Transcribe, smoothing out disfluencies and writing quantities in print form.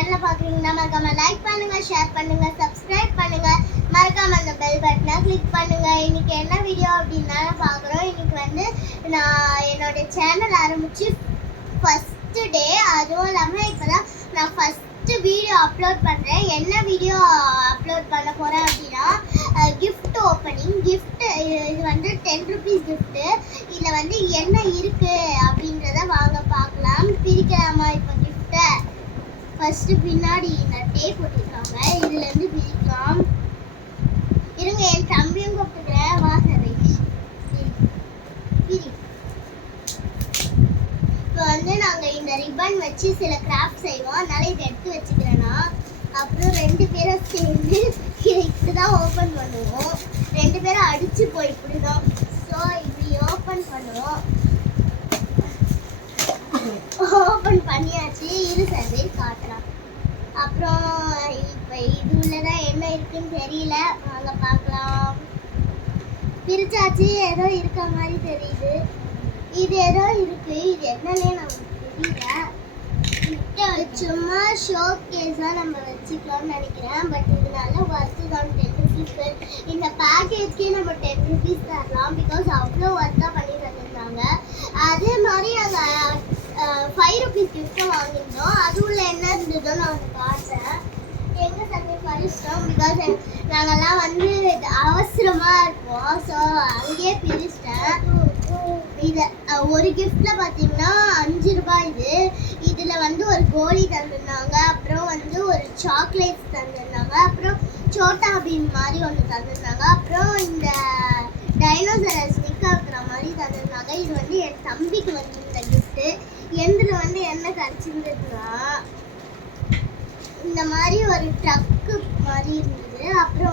சேனலை பார்க்குறீங்கன்னா மறக்காம லைக் பண்ணுங்க, ஷேர் பண்ணுங்க, சப்ஸ்கிரைப் பண்ணுங்க, மறக்காம அந்த பெல் பட்டனை கிளிக் பண்ணுங்க. இன்னைக்கு என்ன வீடியோ அப்படின்னா பார்க்குறோம். இன்னைக்கு வந்து நான் என்னோட சேனல் ஆரம்பிச்சு ஃபர்ஸ்ட் டே. அதுவும் இல்லாமல் இப்போதான் நான் ஃபர்ஸ்ட் வீடியோ அப்லோட் பண்ணுறேன். என்ன வீடியோ அப்லோட் பண்ண போகிறேன் அப்படின்னா கிஃப்ட் ஓப்பனிங். கிஃப்ட் இது வந்து 10 rupees கிஃப்ட்டு. இதில் வந்து என்ன இருக்குது அப்படின்றத வாங்க பார்க்கலாம். பிரிக்கலாமா இப்போ கிஃப்ட்டை? ஃபர்ஸ்ட் பின்னாடி நட்டே போட்டிருக்காங்க, இதுலேருந்து பிரிக்கலாம். இருங்க, என் தம்பியும் கூப்பிட்டுக்கிறேன். வா சரேஷ், பிரி. இப்போ வந்து நாங்கள் இந்த ரிப்பன் வச்சு சில கிராஃப்ட் செய்வோம், அதனால இதை எடுத்து வச்சுக்கிறேன்னா. அப்புறம் 2 பேரும் சேர்ந்து இதை இப்படி தான் ஓப்பன் பண்ணுவோம். 2 பேரும் அடிச்சு போய் இப்படி தான். ஸோ இப்படி ஓப்பன் பண்ணுவோம். ஓப்பன் பண்ணியாச்சு. இரு சர்வீஸ் காட்டுறோம். அப்புறம் இப்போ இது உள்ளதான் என்ன இருக்குன்னு தெரியல, வாங்க பார்க்கலாம். பிரிச்சாச்சு. ஏதோ இருக்க மாதிரி தெரியுது. இது ஏதோ இருக்கு, இது என்னன்னே நமக்கு தெரியல. சும்மா ஷோ கேஸாக நம்ம வச்சுக்கலாம்னு நினைக்கிறேன். பட் இது நல்ல ஒர்த்து தான். 10 rupees. இந்த பேக்கேஜ்க்கே நம்ம 10 rupees தரலாம். பிகாஸ் அவ்வளோ ஒர்த்தாக பண்ணி தந்துருந்தாங்க. அதே மாதிரி நாங்கள் 5 rupees கிஃப்ட்டும் வாங்கியிருந்தோம். அது உள்ள என்ன இருந்ததோ நான் வந்து பார்த்தேன். எங்கள் சர்வே பறிச்சிட்டோம். பிகாஸ் நாங்கள்லாம் வந்து அவசரமாக இருப்போம். ஸோ அங்கேயே பிரிச்சிட்டேன். இது ஒரு கிஃப்ட்ல பார்த்தீங்கன்னா 5 ரூபாய். இதில் வந்து ஒரு கோலி தந்துருந்தாங்க, அப்புறம் வந்து ஒரு சாக்லேட்ஸ் தந்துருந்தாங்க, அப்புறம் சோட்டா பீம் மாதிரி ஒன்று தந்துருந்தாங்க, அப்புறம் இந்த டைனோசரஸ் நிற்க வைக்கிற மாதிரி தந்துருந்தாங்க. இது வந்து என் தம்பிக்கு வந்து இந்த கிஃப்ட்டு. எந்தில் வந்து என்ன கிடச்சிருந்ததுன்னா இந்த மாதிரி ஒரு ட்ரக்கு மாதிரி இருந்தது. அப்புறம்